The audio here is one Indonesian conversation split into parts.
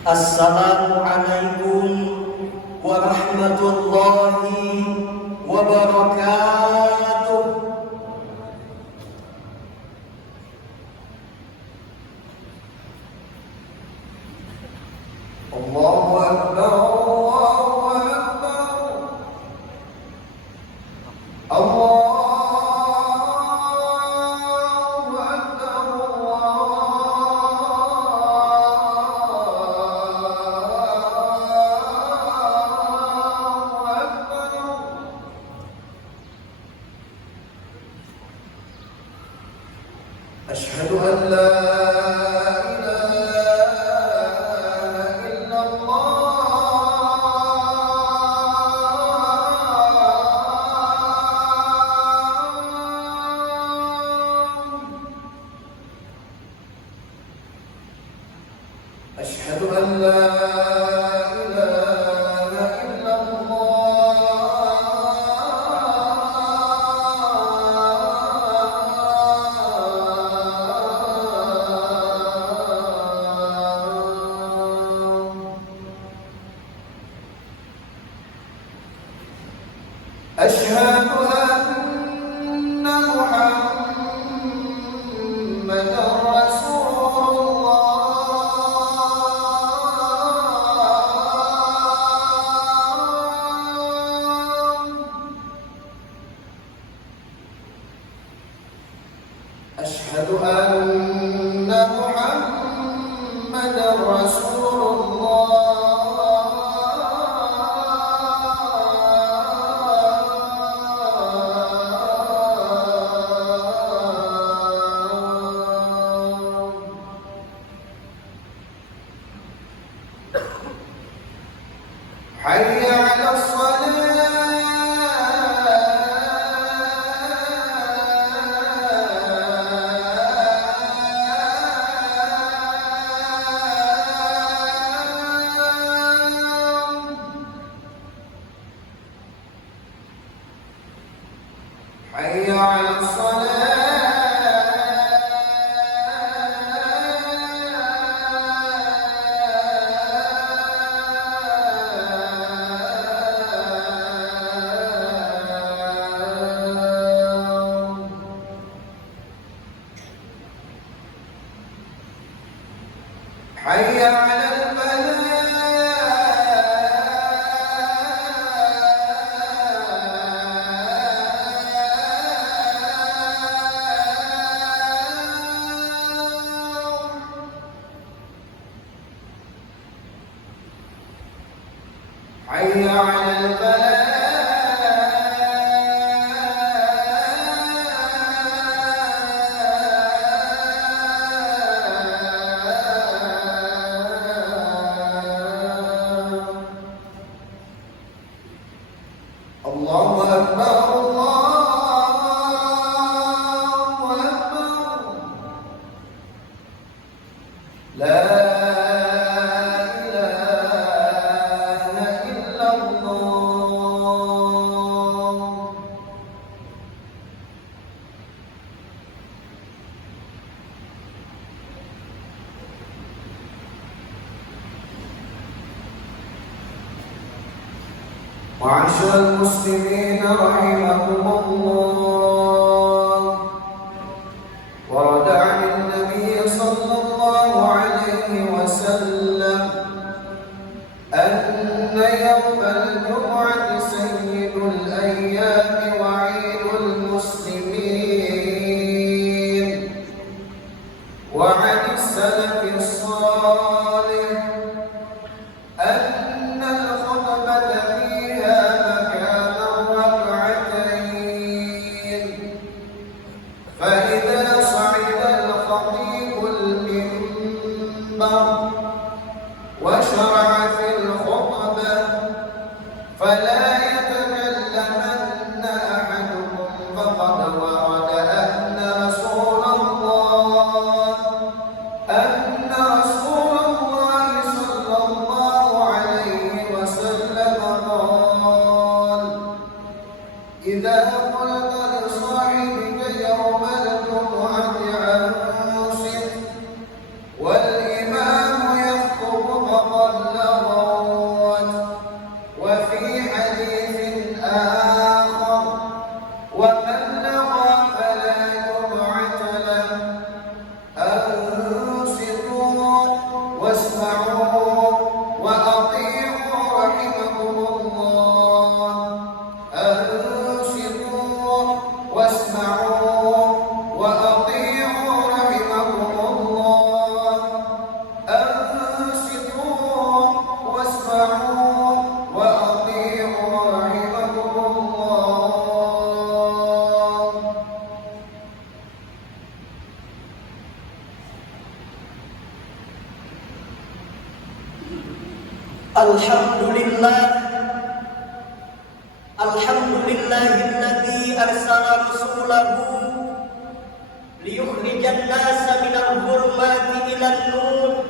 Assalamualaikum warahmatullahi wabarakatuh. Allahu Akbar, Allahu Akbar, Allahu أشهد أن لا إله إلا الله. أشهد أن لا إله إلا أشهد أن محمدًا رسول الله. أشهد أن محمدًا رسول الله. حي على الصلاة. حي على الصلاة. حي على حي على الفلاح. الله أكبر، الله أكبر. لا معاشر المسلمين رحمكم الله، ورد عن النبي صلى الله عليه وسلم أن يوم الجمعة سيد الأيام وعيد المسلمين. وعن السلف الصالح أن الخطبة فيها مكان الركعتين، فإذا صعد الخطيب المنبر وشرع في الخطبة فلا يتكلمن أحدكم، فقد ورد أن رسول الله صلى الله عليه وسلم قال: إذا قلت لصاحبك يوم الجمعة أنصت والإمام Alhamdulillah, alhamdulillahilladzi arsala rasulahu liyukhrijan nasa minal dhulumati ilan nur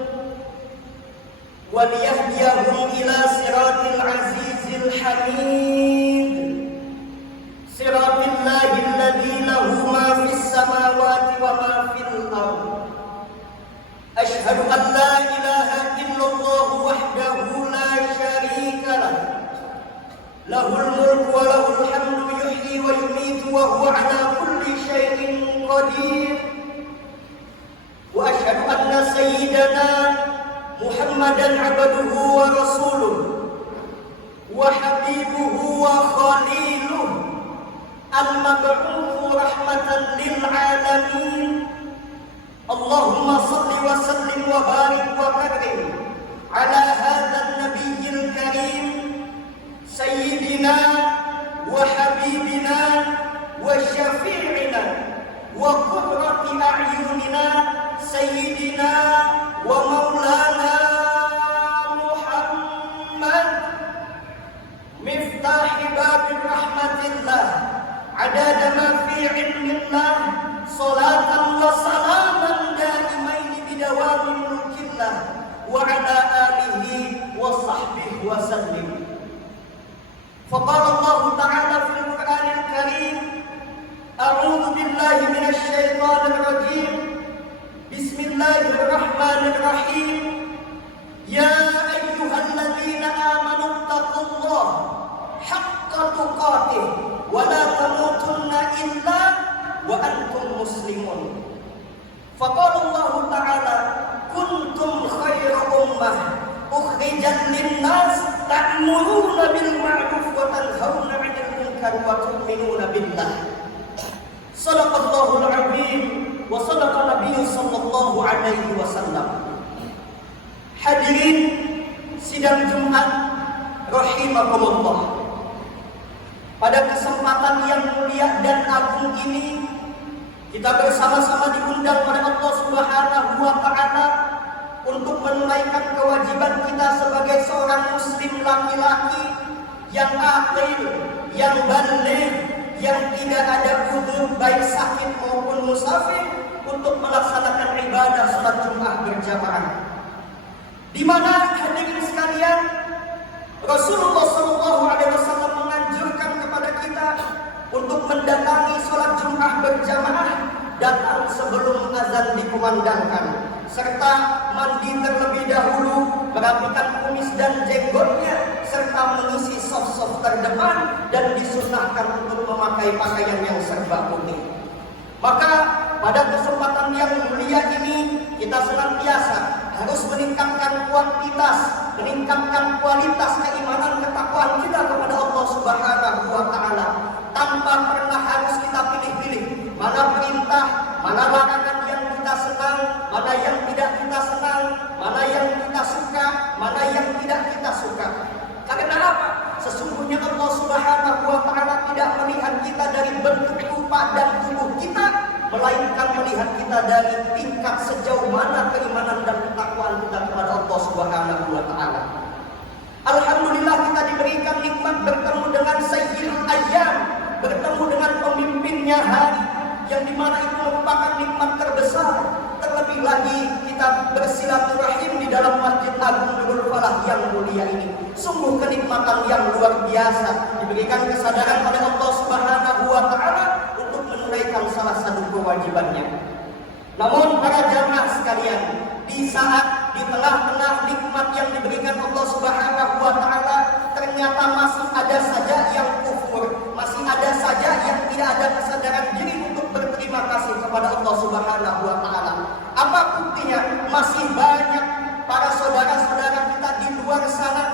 wa liyahdiyahum ila siratil azizil hamid. Siratilladzi lahu ma fis samawati wa ma fil ardh. Asyhadu an la ilaha illallah wahdahu la syarika lah. Lahul mulku wa lahul hamdu yuhyi wa yumiitu wa huwa ala kulli syai'in qadir. Wa asyhadu anna sayyidana Muhammadan abduhu wa rasuluh wa habibuhu wa khaliluh al-mab'utsu rahmatan lil alamin. Allahumma salli wa sallim wa barik wa karim ala hadzal nabiyil karim sayyidina wa habibina wa syafi'ina wa qurrati a'yunina sayyidina wa maulana Muhammad miftahi babir rahmatillah adada ma fi ilmillah salatan wa salaman daimaini bidawami mulkillah wa ala alihi wa sahbihi wa sallim. Faqala Allah Ta'ala fil Qur'anil Karim, a'udzu billahi minasy syaithanir rajim. Bismillahirrahmanirrahim. Ya ayyuhalladzina amanu taqullaha haqqa tuqatih wa la tamutunna illa wa antum muslimun. Faqala Allah Ta'ala, kuntum khayra ummah ukhrijat lin-nas ta'muruna bil ma'ruf wa tanhauna 'anil munkar wa tu'minuna billah. Shadaqallahul 'azim wa shadaqa nabiyyu sallallahu alaihi wasallam. Hadirin sidang Jumat rahimakumullah. Pada kesempatan yang mulia dan agung ini, kita bersama-sama diundang oleh Allah Subhanahu wa Ta'ala untuk menunaikan kewajiban kita sebagai seorang muslim laki-laki yang aqil, yang baligh, yang tidak ada uzur baik sakit maupun musafir untuk melaksanakan ibadah salat Jumat berjamaah. Di mana hadirin sekalian, Rasulullah SAW menganjurkan kepada kita untuk mendatangi sholat Jumat berjamaah, datang sebelum azan dikumandangkan, serta mandi terlebih dahulu, merapikan kumis dan jenggotnya, serta mengisi saf-saf terdepan, dan disunahkan untuk memakai pakaian yang serba putih. Maka pada kesempatan yang mulia ini, kita senantiasa harus meningkatkan kuantitas, meningkatkan kualitas keimanan ketakwaan kita kepada Allah Subhanahu wa Ta'ala, tanpa pernah harus kita pilih-pilih mana perintah, mana larangan yang kita senang, mana yang tidak kita senang, mana yang kita suka, mana yang tidak kita suka. Karena apa? Sesungguhnya Allah Subhanahu wa Ta'ala tidak melihat kita dari bentuk rupa dan tubuh kita, melainkan melihat kita dari tingkat sejauh mana keimanan dan ketakwaan kita kepada Allah Subhanahu wa Ta'ala. Alhamdulillah kita diberikan nikmat bertemu dengan Sayyidul Ayyam, bertemu dengan pemimpinnya hari, yang dimana itu merupakan nikmat terbesar. Terlebih lagi kita bersilaturahim di dalam Masjid Agung Nurul Falah yang mulia ini. Sungguh kenikmatan yang luar biasa, diberikan kesadaran oleh Allah Subhanahu wa Ta'ala untuk menunaikan salah satu kewajibannya. Namun para jamaah sekalian, di saat di tengah-tengah nikmat yang diberikan Allah Subhanahu wa Ta'ala, ternyata masih ada saja yang kufur, masih ada saja yang tidak ada kesadaran diri untuk berterima kasih kepada Allah Subhanahu wa Ta'ala. Apa buktinya? Masih banyak para saudara-saudara kita di luar sana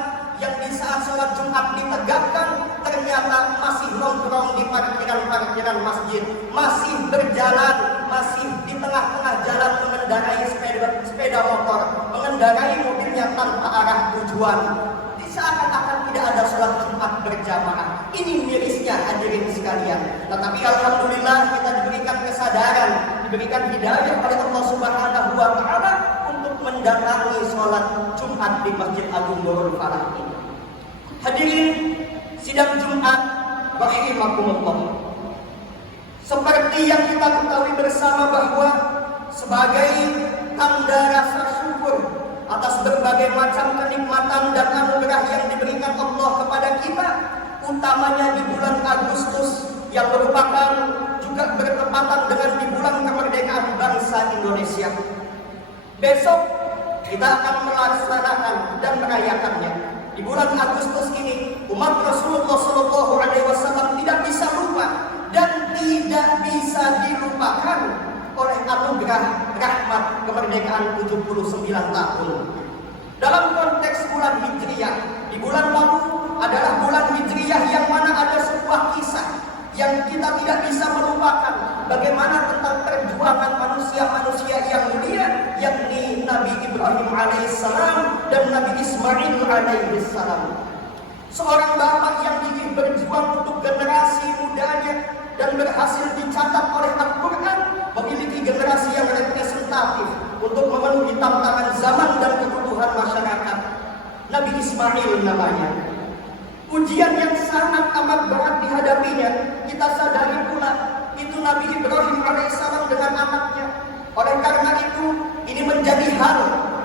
yang di saat sholat Jumat ditegakkan, ternyata masih nongkrong di parkiran-parkiran masjid, masih berjalan, masih di tengah-tengah jalan mengendarai sepeda motor, mengendarai mobilnya tanpa arah tujuan. Di seakan-akan tidak ada sholat Jumat berjamaah. Ini mirisnya hadirin sekalian. Tetapi alhamdulillah kita diberikan kesadaran, diberikan hidayah oleh Allah Subhanahu wa Ta'ala untuk mendatangi sholat Jumat Jumat di Masjid Agung Nurul Falah ini. Hadirin sidang Jumat rahimakumullah. Seperti yang kita ketahui bersama bahwa sebagai tanda rasa syukur atas berbagai macam kenikmatan dan anugerah yang diberikan Allah kepada kita, utamanya di bulan Agustus yang merupakan juga bertepatan dengan di bulan kemerdekaan bangsa Indonesia. Besok kita akan melaksanakan dan merayakannya. Di bulan Agustus ini, umat Rasulullah SAW tidak bisa lupa dan tidak bisa dilupakan oleh anugerah rahmat kemerdekaan 79 tahun. Dalam konteks bulan Hijriah, di bulan lalu adalah bulan Hijriah yang mana ada sebuah kisah yang kita tidak bisa melupakan, bagaimana tentang perjuangan manusia-manusia yang mulia, yakni Nabi Ibrahim alaihissalam dan Nabi Ismail alaihissalam. Seorang bapak yang ingin berjuang untuk generasi mudanya dan berhasil dicatat oleh Al-Quran, memiliki generasi yang representatif untuk memenuhi tantangan zaman dan kebutuhan masyarakat. Nabi Ismail namanya. Ujian yang sangat amat berat dihadapinya. Kita sadari pula itu Nabi Ibrahim alaihissalam dengan anaknya. Oleh karena itu, ini menjadi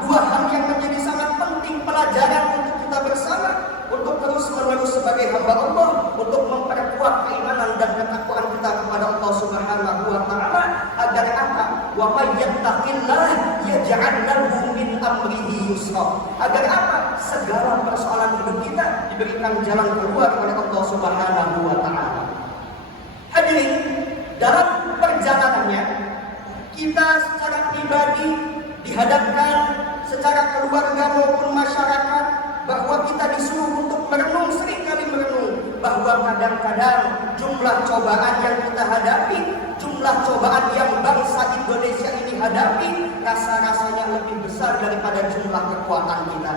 dua hal yang menjadi sangat penting pelajaran untuk kita bersama, untuk terus menerus sebagai hamba Allah, untuk memperkuat keimanan dan ketakwaan kita kepada Allah Subhanahu wa taala, agar apa? Wa may yattaqillah yaj'al lahu min amrihi yusra. Agar apa? Segala persoalan hidup kita diberikan jalan keluar oleh Allah Subhanahu wa taala. Hadirin, dalam perjalanannya kita secara pribadi dihadapkan secara keluarga maupun masyarakat bahwa kita disuruh untuk merenung, seringkali merenung bahwa kadang-kadang jumlah cobaan yang kita hadapi, jumlah cobaan yang bangsa Indonesia ini hadapi, rasa-rasanya lebih besar daripada jumlah kekuatan kita.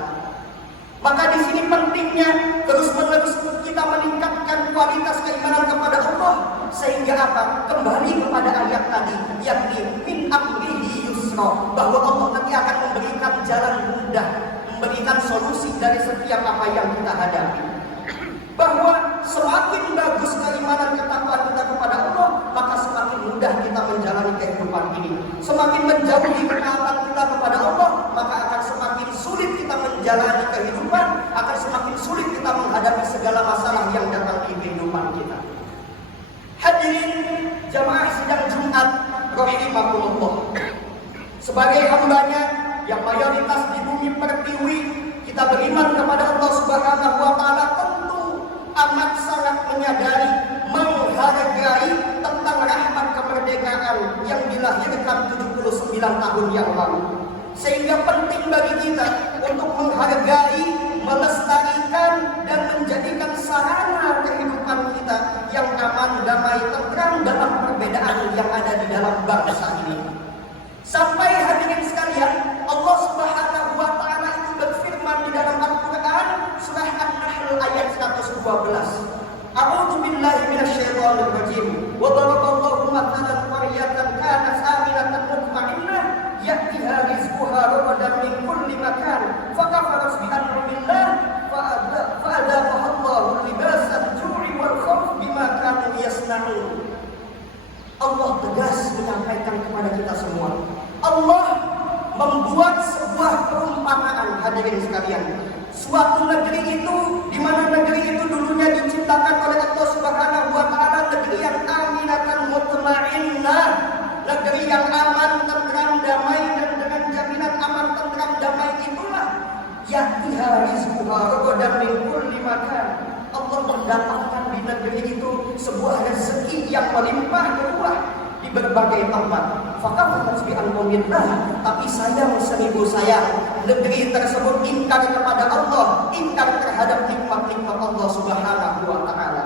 Maka di sini pentingnya terus-menerus kita meningkatkan kualitas keimanan kepada Allah, sehingga apa? Kembali kepada ayat tadi, yakni min amrihi yusra, bahwa Allah nanti akan memberikan jalan mudah, memberikan solusi dari setiap apa yang kita hadapi. Bahwa semakin bagus keimanan ketakwaan kita kepada Allah, maka semakin mudah kita menjalani kehidupan ini. Semakin menjauhi ketaatan kita kepada Allah, maka akan semakin sulit kita menjalani kehidupan, akan semakin sulit kita menghadapi segala masalah yang datang di kehidupan kita. Hadirin jamaah sidang Jumat rahimakumullah. Sebagai hambanya yang mayoritas di bumi pertiwi, kita beriman kepada Allah Subhanahu wa taala, tentu amat sangat menyadari, menghargai tentang rahmat kemerdekaan yang dilahirkan 79 tahun yang lalu. Sehingga penting bagi kita untuk menghargai, melestarikan dan menjadikan sarana kehidupan kita yang aman, damai, tentram dalam perbedaan yang ada di dalam bangsa ini. Sampai hadirin sekalian, Allah Subhanahu wa taala itu berfirman di dalam Al-Qur'an surah An-Nahl ayat 112. A'udzu billahi minasyaitonir rajim. Wa daraballahu mathalan qaryatan kanat aminatan mutma'innah ya'tiha rizquha ragadan min kulli makan fakafarat bi an'amillah fa'adaqaha Allahu libasal ju'i wal khawf bima kanu yasna'un. Allah tegas menyampaikan kepada kita semua. Allah membuat sebuah perumpamaan, hadirin sekalian. Suatu negeri itu, di mana negeri itu dulunya diciptakan oleh Allah Subhanahu wa taala, negeri yang aminatan mutmainnah, negeri yang aman, tentram, damai, dan dengan jaminan aman, tentram, damai itulah ya'tiha rizquha ragadan min kulli makan. Allah mendatangkan di negeri itu sebuah rezeki yang melimpah ruah di berbagai tempat. Fakafarat bi an'amillah, tapi sayang seribu sayang, negeri tersebut ingkar kepada Allah, ingkar terhadap nikmat-nikmat Allah Subhanahu wa taala.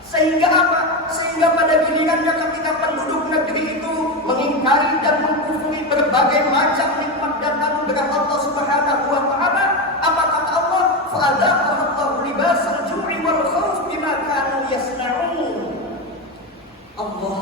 Sehingga apa? Sehingga pada gilirannya ketika penduduk negeri itu mengingkari dan mengkufuri berbagai macam nikmat dan anugerah Allah Subhanahu wa taala, apa kata Allah? Fa'adaqaha Allahu libasal ju'i wal khawf bima kanu yasna'un. Allah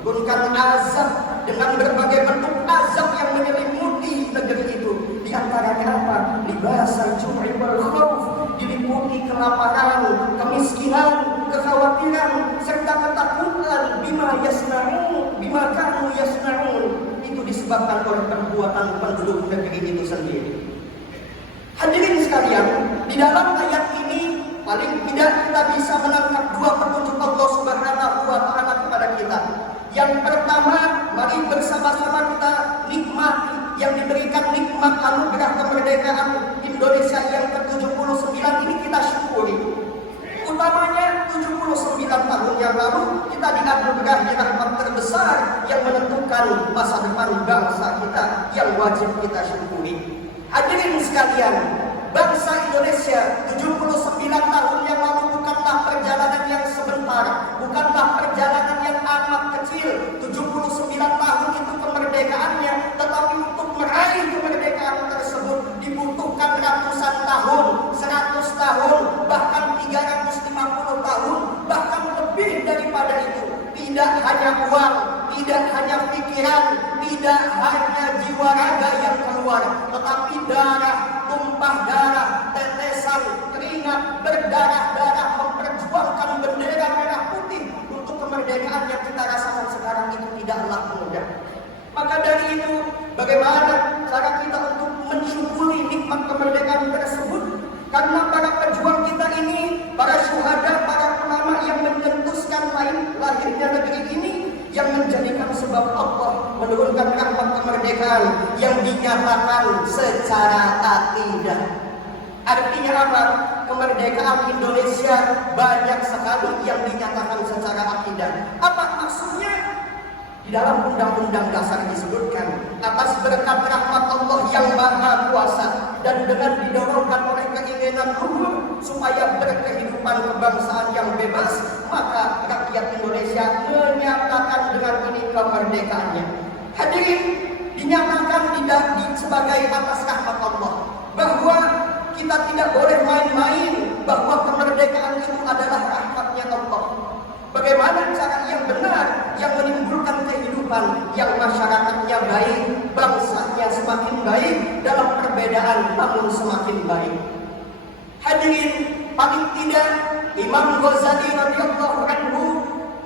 menurunkan azab dengan berbagai bentuk azab yang menyelimuti negeri itu, Di antaranya apa? Libasan jum'i wal khauf, diliputi kelaparan, kemiskinan, kekhawatiran, serta ketakutan bima kanu yasna'un. Itu disebabkan oleh perbuatan penduduk negeri itu sendiri. Hadirin sekalian, di dalam ayat ini paling tidak kita bisa menangkap dua petunjuk Allah Subhanahu wa Ta'ala kepada kita. Yang pertama, mari bersama-sama kita nikmati yang diberikan nikmat anugerah kemerdekaan Indonesia yang ke-79 ini, kita syukuri. Utamanya 79 tahun yang lalu kita dianugerahi rahmat terbesar yang menentukan masa depan bangsa kita yang wajib kita syukuri. Hadirin sekalian, bangsa Indonesia 79 tahun yang lalu bukanlah perjalanan yang sebentar, bukanlah perjalanan yang amat kecil. 79 tahun itu kemerdekaannya, tetapi untuk meraih kemerdekaan tersebut dibutuhkan ratusan tahun, 100 tahun, bahkan 350 tahun, bahkan lebih daripada itu. Tidak hanya uang, tidak hanya pikiran, tidak hanya jiwa raga yang keluar, tetapi darah, tumpah darah, tetesan keringat, berdarah-darah memperjuangkan bendera merah putih untuk kemerdekaan yang kita rasakan sekarang itu tidaklah mudah. Maka dari itu, bagaimana cara kita untuk mensyukuri nikmat kemerdekaan tersebut? Karena para pejuang kita ini, para syuhada, para ulama yang mencetuskan lahirnya negeri ini, yang menjadikan sebab Allah menurunkan rahmat kemerdekaan yang dinyatakan secara akidah. Artinya apa? Kemerdekaan Indonesia banyak sekali yang dinyatakan secara akidah. Apa maksudnya? Di dalam Undang-Undang Dasar disebutkan, atas berkat rahmat Allah yang Maha Kuasa dan dengan didorongkan oleh keinginan luhur supaya berkehidupan kebangsaan yang bebas, maka rakyat Indonesia menyatakan dengan ini kemerdekaannya. Hadirin, dinyatakan tidak sebagai atas rahmat Allah, bahwa kita tidak boleh main-main, bahwa kemerdekaan itu adalah rahmatnya Allah. Bagaimana cara yang benar yang menimbulkan kehidupan yang masyarakatnya baik, bangsanya semakin baik, dalam perbedaan namun semakin baik. Hadirin, paling tidak Imam Ghazali radhiyallahu anhu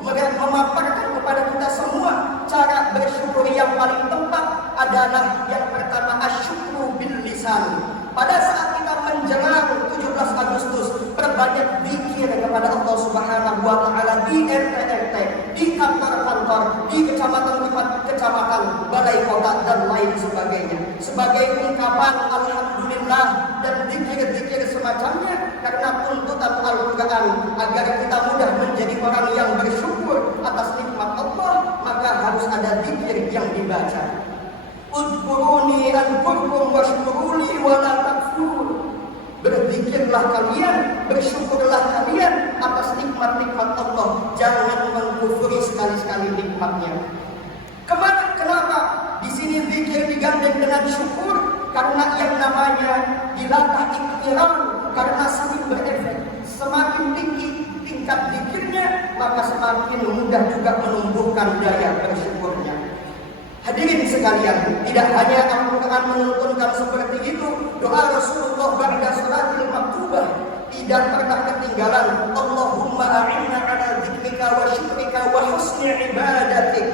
memaparkan kepada kita semua cara bersyukur yang paling tepat adalah yang pertama, asyukru bil lisan. Pada saat kita menjelang 17 Agustus, perbanyak zikir kepada Allah Subhanahu wa Ta'ala di RT-RT, di kantor-kantor, di kecamatan, balai kota dan lain sebagainya, sebagai ungkapan alhamdulillah dan zikir-zikir semacamnya, karena tuntutan Al-Quran agar kita mudah menjadi orang yang bersyukur atas nikmat Allah, maka harus ada zikir yang dibaca. Udkuruni ankurkum washkuruli wala takfurun. Berzikirlah kalian, bersyukurlah kalian atas nikmat-nikmat Allah. Jangan mengkufuri sekali-sekali nikmatnya. Kenapa? Di sini zikir digandeng dengan syukur, karena yang namanya dilatah iktiram, karena saling berefek. Semakin tinggi tingkat zikirnya, maka semakin mudah juga menumbuhkan daya bersyukurnya. Hadirin sekalian, tidak hanya Al-Quran menuntunkan seperti itu, doa Rasulullah ba'da sholatil maktubah tidak pernah ketinggalan. Allahumma a'inna ala dzikrika wa syukrika wa husni ibadatik.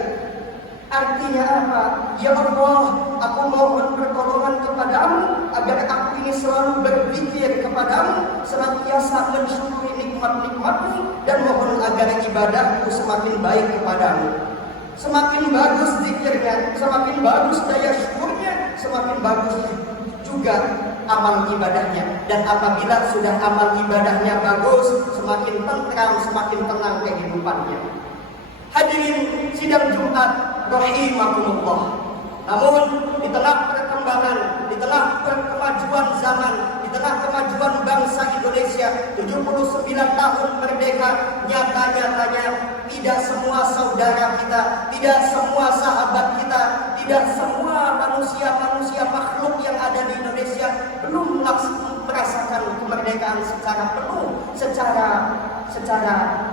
Artinya apa? Ya Allah, aku mohon pertolongan kepadamu agar aku ini selalu berzikir kepadamu, senantiasa mensyukuri nikmat-nikmatmu, dan mohon agar ibadahku semakin baik kepadamu. Semakin bagus zikirnya, semakin bagus daya syukurnya, semakin bagus juga amal ibadahnya. Dan apabila sudah amal ibadahnya bagus, semakin tentram, semakin tenang kehidupannya. Hadirin sidang Jumat rahimakumullah. Namun di tengah perkembangan, di tengah kemajuan zaman, di tengah kemajuan bangsa Indonesia 79 tahun merdeka, nyata-nyatanya tidak semua saudara kita, tidak semua sahabat kita, tidak semua manusia-manusia makhluk yang ada di Indonesia belum merasakan kemerdekaan secara penuh, secara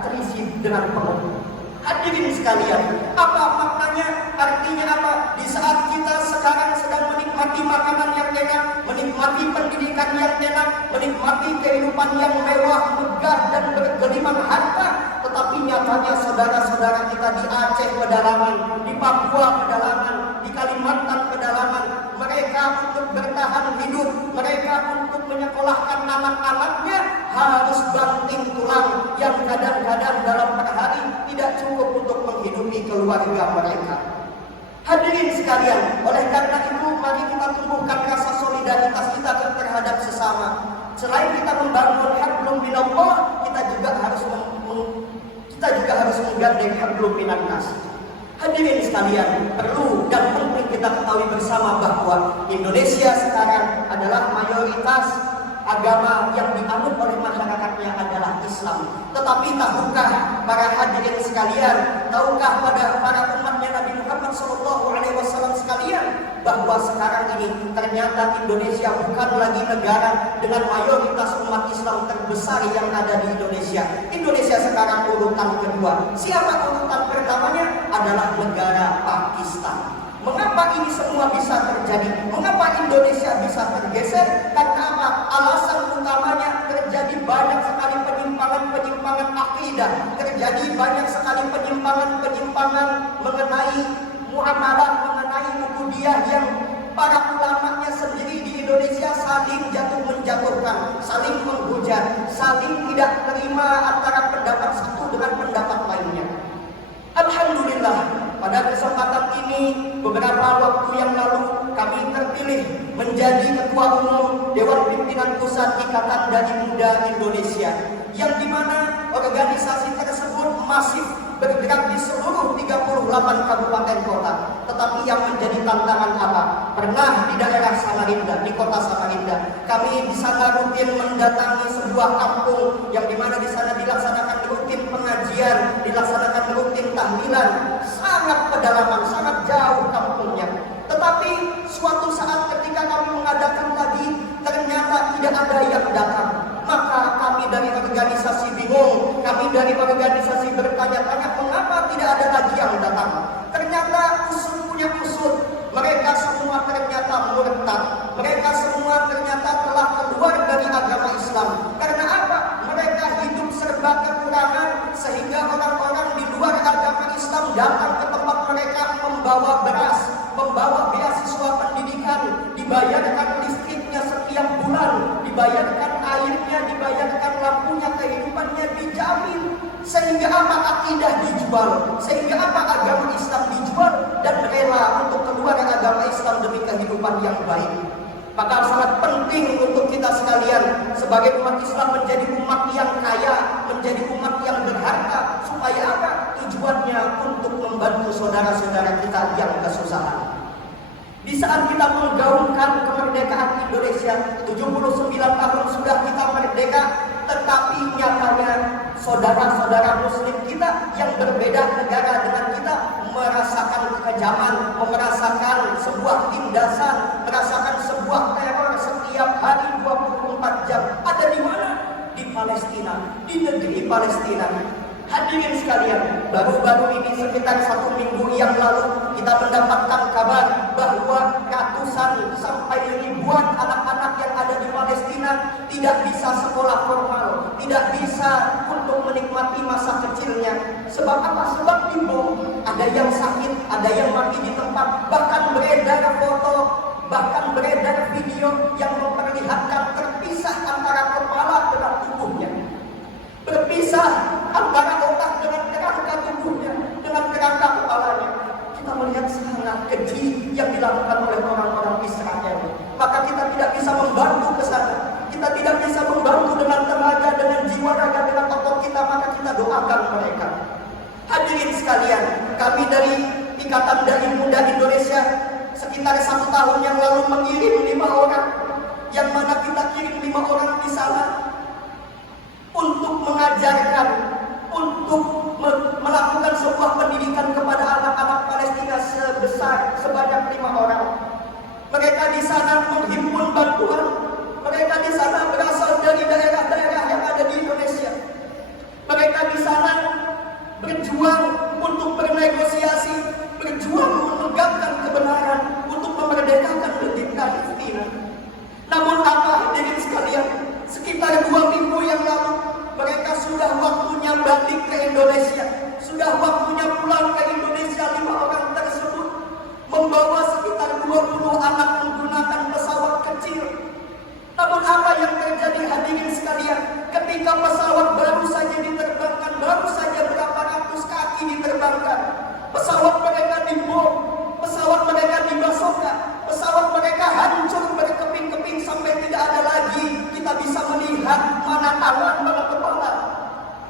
terisi dengan penuh. Hadirin sekalian, apa maknanya? Artinya apa? Di saat kita sekarang sedang menikmati menikmati makanan yang enak, menikmati pendidikan yang enak, menikmati kehidupan yang mewah, megah dan bergelimang harta. Tetapi nyatanya saudara-saudara kita di Aceh pedalaman, di Papua pedalaman, di Kalimantan pedalaman, mereka untuk bertahan hidup, mereka untuk menyekolahkan anak-anaknya harus banting tulang yang kadang-kadang dalam per hari tidak cukup untuk menghidupi keluarga mereka. Hadirin sekalian, oleh karena itu mari kita tumbuhkan rasa solidaritas kita terhadap sesama. Selain kita membangun hablum minallah, kita juga harus menggandeng hablum minannas. Hadirin sekalian, perlu dan penting kita ketahui bersama bahwa Indonesia sekarang adalah mayoritas agama yang dianut oleh masyarakatnya adalah Islam. Tetapi tahukah para hadirin sekalian, tahukah para umatnya Nabi Muhammad SAW sekalian, bahwa sekarang ini ternyata Indonesia bukan lagi negara dengan mayoritas umat Islam terbesar yang ada di Indonesia. Indonesia sekarang urutan kedua. Siapa urutan pertamanya? Adalah negara Pakistan. Mengapa ini semua bisa terjadi? Mengapa Indonesia bisa tergeser? Karena apa? Alasan utamanya terjadi banyak sekali penyimpangan akidah, terjadi banyak sekali penyimpangan mengenai muamalah, mengenai ubudiyah yang para ulamanya sendiri di Indonesia saling jatuh menjatuhkan, saling menghujat, saling tidak terima antara pendapat satu dengan pendapat lainnya. Alhamdulillah, pada kesempatan ini beberapa waktu yang lalu kami terpilih menjadi Ketua Umum Dewan Pimpinan Pusat Ikatan Dai Muda Indonesia, yang dimana organisasi tersebut masif bergerak di seluruh 38 kabupaten kota. Tetapi yang menjadi tantangan apa? Pernah di daerah Samarinda, di kota Samarinda, kami di sana rutin mendatangi sebuah kampung yang dimana di sana dilaksanakan rutin pengajian, dilaksanakan rutin tahlilan, sangat pedalaman, sangat jauh kampungnya. Tetapi suatu saat ketika kami mengadakan lagi, ternyata tidak ada yang datang. Maka kami dari organisasi bingung, kami dari organisasi bertanya-tanya mengapa tidak ada lagi yang datang. Ternyata usul punya usul, mereka semua ternyata murtad, mereka semua ternyata telah keluar dari agama Islam. Karena apa? Mereka hidup serba kekurangan, sehingga orang-orang di luar agama Islam datang ke tempat mereka membawa beras, membawa beasiswa pendidikan, dibayarkan listriknya setiap bulan, dibayarkan airnya, dibayarkan lampunya, kehidupannya dijamin. Sehingga apa? Akidah dijual, sehingga apa? Agama Islam dijual, dan rela untuk keluar dari agama Islam demi kehidupan yang baik. Maka sangat penting untuk kita sekalian sebagai umat Islam menjadi umat yang kaya, menjadi umat yang berharta. Supaya apa? Tujuannya untuk membantu saudara-saudara kita yang kesusahan. Di saat kita menggaungkan kemerdekaan Indonesia, 79 tahun sudah kita merdeka, tetapi nyatanya saudara-saudara muslim kita yang berbeda negara dengan kita merasakan kekejaman, merasakan sebuah tindasan, merasakan sebuah teror setiap hari 24 jam. Ada di mana? Di Palestina, di negeri Palestina. Hadirin sekalian, baru-baru ini sekitar 1 minggu yang lalu kita mendapatkan kabar bahwa ratusan sampai ribuan anak-anak yang ada di Palestina tidak bisa sekolah formal, tidak bisa untuk menikmati masa kecilnya. Sebab apa? Sebab dibom. Ada yang sakit, ada yang mati di tempat, bahkan beredar foto, bahkan beredar video yang memperlihatkan terpisah antara kepala dengan tubuhnya. Berpisah antara otak dengan kerangka tubuhnya, dengan kerangka kepalanya. Kita melihat sangat keji yang dilakukan oleh orang-orang Israel. Maka kita tidak bisa membantu ke sana. Kita tidak bisa membantu dengan tenaga, dengan jiwa raga, dengan otot kita. Maka kita doakan mereka. Hadirin sekalian, kami dari Ikatan Dai Muda Indonesia sekitar 1 tahun yang lalu mengirim 5 orang, yang mana kita kirim 5 orang di sana untuk mengajarkan, untuk melakukan sebuah pendidikan kepada anak-anak Palestina sebanyak 5 orang. Mereka di sana menghimpun bantuan. Mereka di sana berasal dari daerah-daerah yang ada di Indonesia. Mereka di sana berjuang untuk bernegosiasi, berjuang menegakkan kebenaran, untuk memerdekakan negeri baru saja berapa ratus kaki diterbangkan. Pesawat mereka dibom, pesawat mereka dibasokkan, pesawat mereka hancur berkeping-keping sampai tidak ada lagi kita bisa melihat mana tangan, mana kepala,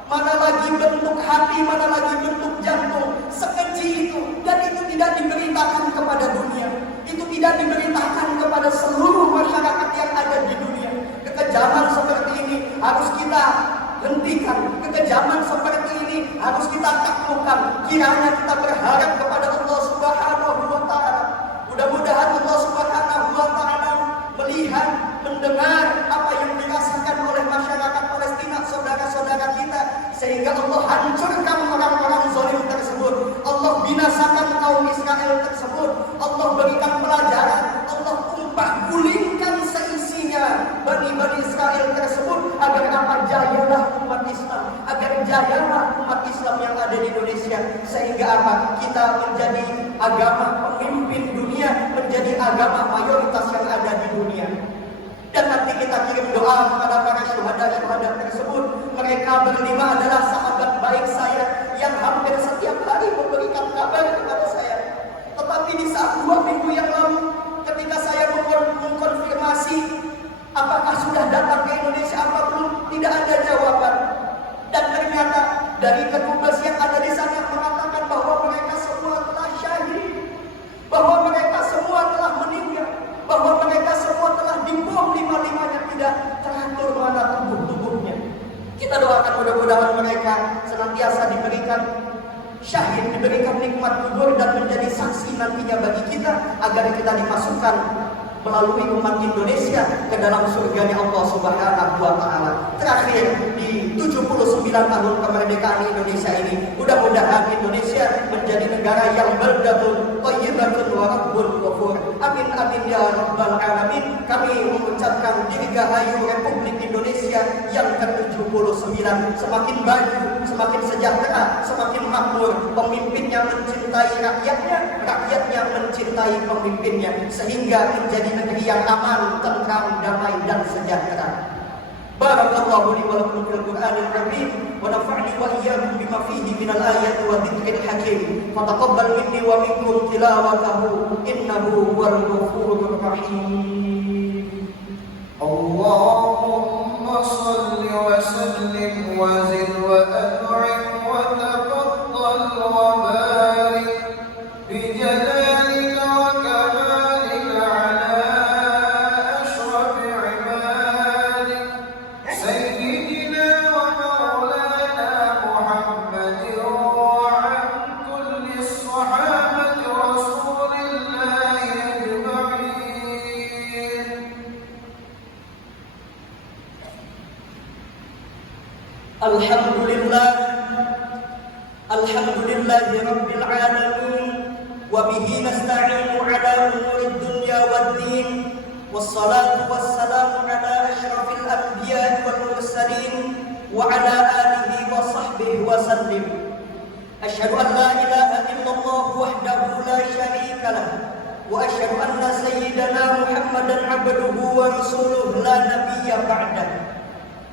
mana lagi bentuk hati, mana lagi bentuk jantung. Sekeji itu, dan itu tidak diberitakan kepada dunia, itu tidak diberitakan kepada seluruh masyarakat yang ada di dunia. Kekejaman seperti ini harus kita hentikan, kekejaman seperti ini harus kita taklukkan. Kiranya kita berharap kepada Allah Subhanahu wa Ta'ala. Mudah-mudahan Allah Subhanahu wa Ta'ala melihat, mendengar apa yang dirasakan oleh masyarakat Palestina, saudara-saudara kita, sehingga Allah hancurkan orang-orang zalim tersebut, Allah binasakan kaum Israel tersebut, Allah berikan pelajaran, Allah tumpah gulingkan seisinya bani-bani Israel tersebut, agar apa? Jayalah umat Islam, agar jayalah umat Islam yang ada di Indonesia, sehingga apa? Kita menjadi agama pemimpin dunia, menjadi agama mayoritas yang ada di dunia. Dan nanti kita kirim doa kepada para syuhada-syuhada tersebut. Mereka berlima adalah sahabat baik saya yang hampir setiap hari memberikan kabar kepada saya. Tetapi di saat 2 minggu yang lalu, ketika saya mengkonfirmasi apakah sudah datang ke Indonesia apa belum, tidak ada jawaban. Dan ternyata dari petugas yang ada di sana mengatakan bahwa mereka semua telah syahid, bahwa mereka semua telah meninggal, bahwa mereka semua telah dibom, lima-limanya tidak teratur mana tubuh-tubuhnya. Kita doakan mudah-mudahan mereka senantiasa diberikan syahid, diberikan nikmat kubur dan menjadi saksi nantinya bagi kita, agar kita dimasukkan melalui umat Indonesia ke dalam surganya Allah Subhanahu wa Ta'ala. Terakhir, di 79 tahun kemerdekaan Indonesia ini, mudah-mudahan Indonesia menjadi negara yang baldatun thayyibatun wa rabbul ghafur. Amin amin ya rabbal alamin. Kami mengucapkan dirgahayu Republik Indonesia yang ke-79 semakin maju, semakin sejahtera, semakin makmur, pemimpinnya mencintai rakyatnya, rakyatnya mencintai pemimpinnya, sehingga menjadi negeri yang aman, tentram, damai dan sejahtera. Barakallahu li wa lakum fil Qur'anil Karim wa nafa'ni wa iyyakum bima fihi minal ayati wa dzikril hakim. Fataqabbal minni wa minkum tilawatahu innahu huwal ghafurur rahim. Allahumma salli wa sallim wa zid wa an'im wa tafaddal wa barik bi jalalika wa kamalika ala ashraf ibadik sayyidina wa maulana Muhammadin wa an kulli sahabati rasulillahi ajma'in. Alhamdulillahi rabbil alamin wa bihi nasta'inu ala umuri dunya waddin wassalatu wassalamu ala asyrafil anbiya'i wal mursalin wa ala alihi wa sahbihi wa sallim. Asyhadu an la ilaha illallah wahdahu la syarika lah wa asyhadu anna sayyidana Muhammadan abduhu wa rasuluhu la nabiyya ba'dah.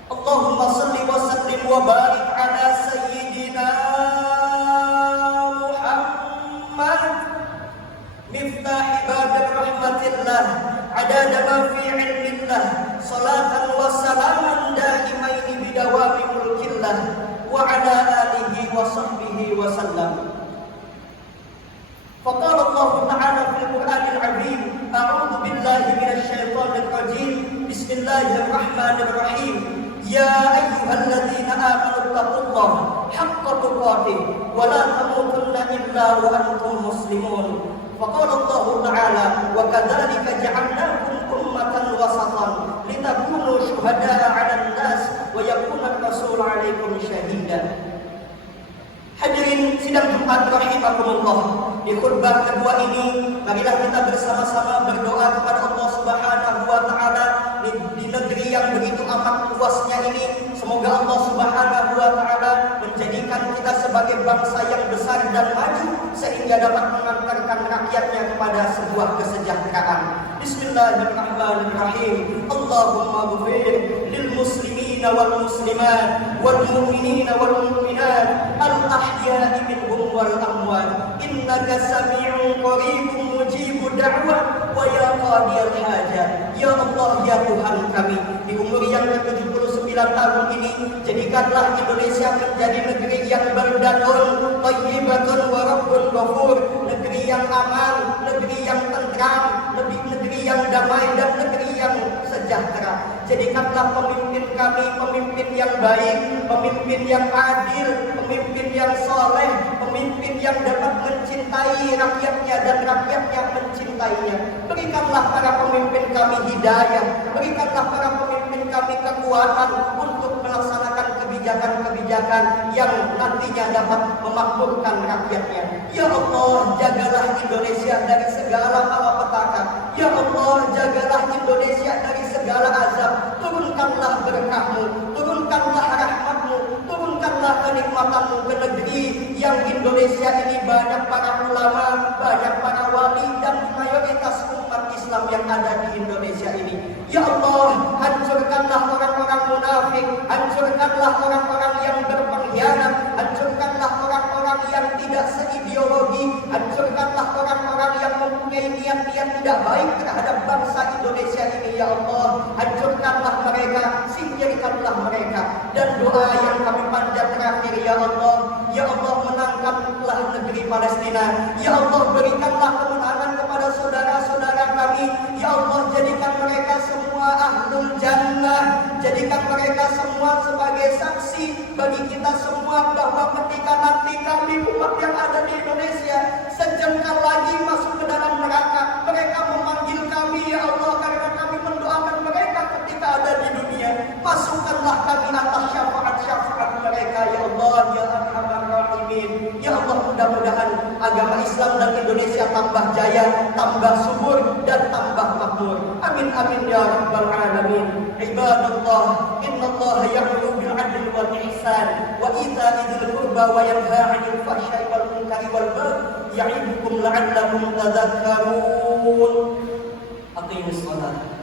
Allahumma salli wa sallim wa barik ala sayyidina Muhammad miftah ibadah rahmatillah adada ma fi ilmillah salatan wa salaman daimaini bidawami mulkillah wa ala alihi wa sahbihi wa sallam. فقال الله تعالى في القرآن العظيم أعوذ بالله من الشيطان الرجيم بسم الله الرحمن الرحيم يا أيها الذين آمنوا اتقوا الله حق تقاته ولا تموتن إلا وأنتم مسلمون. فقال الله تعالى وكذلك جعلناكم أمة وسطا لتكونوا شهداء على الناس ويكون الرسول عليكم شهيدا. Hadirin sidang Jumat rahimakumullah, di khutbah kedua ini marilah kita bersama-sama berdoa kepada Allah Subhanahu wa Ta'ala di negeri yang begitu amat luasnya ini. Semoga Allah Subhanahu wa Ta'ala menjadikan kita sebagai bangsa yang besar dan maju, sehingga dapat mengantarkan rakyatnya kepada sebuah kesejahteraan. Bismillahirrahmanirrahim. Allahumma ghfir lil muslimin والمسلمات والمؤمنين والمؤمنات الأحياء منهم والأموات إنك سميع قريب مجيب دعوة ويا قاضي الحاجات. Ya Allah, ya Tuhan kami, di umur yang ke-79 tahun ini, jadikanlah Indonesia menjadi negeri yang berdanun, thayyibatun wa rabbun ghafur, negeri yang aman, negeri yang tentram, negeri yang damai dan negeri yang sejahtera. Jadikanlah pemimpin kami pemimpin yang baik, pemimpin yang adil, pemimpin yang soleh, pemimpin yang dapat mencintai rakyatnya dan rakyatnya mencintainya. Berikanlah para pemimpin kami hidayah, berikanlah para pemimpin kami kekuatan untuk melaksanakan kebijakan-kebijakan yang nantinya dapat memakmurkan rakyatnya. Ya Allah, jagalah Indonesia dari segala malapetaka. Ya Allah, jagalah Indonesia dari segala azab. Turunkanlah berkah-Mu, turunkanlah rahmat-Mu, turunkanlah kenikmatan-Mu ke negeri yang Indonesia ini banyak para ulama, banyak para wali dan mayoritas umat Islam yang ada di Indonesia ini. Ya Allah, hancurkanlah orang-orang munafik, hancurkanlah orang-orang yang berpengkhianat, hancurkanlah orang-orang yang tidak seideologi, hancurkanlah orang-orang yang mempunyai niat-niat tidak baik terhadap bangsa Indonesia ini. Ya Allah, hancurkanlah mereka, singkirkanlah mereka. Dan doa yang kami panjat terakhir, ya Allah, menangkanlah negeri Palestina. Ya Allah, berikanlah kemenangan kepada saudara-saudara kami. Ya Allah, jadikan mereka semua ahlul jannah, jadikan mereka semua sebagai saksi bagi kita semua bahwa ketika nanti kami umat yang ada di Indonesia sejengkal lagi masuk ke dalam neraka, mereka memanggil kami, ya Allah, karena kami mendoakan mereka ketika ada di dunia. Masukkanlah kami atas syafaat-syafaat mereka, ya Allah, ya Arhamar Rahimin. Ya Allah, mudah-mudahan agama Islam dan Indonesia tambah jaya, tambah subur dan tambah makmur. Amin amin ya rabbal alamin. Ibadallah, innallaha ya'muru bil 'adli wal ihsan wa ita'i dzil qurba wa yanha 'anil fahsya'i wal munkari wal baghi ya'idukum la'allakum tadhakkarun. Aqimus shalah.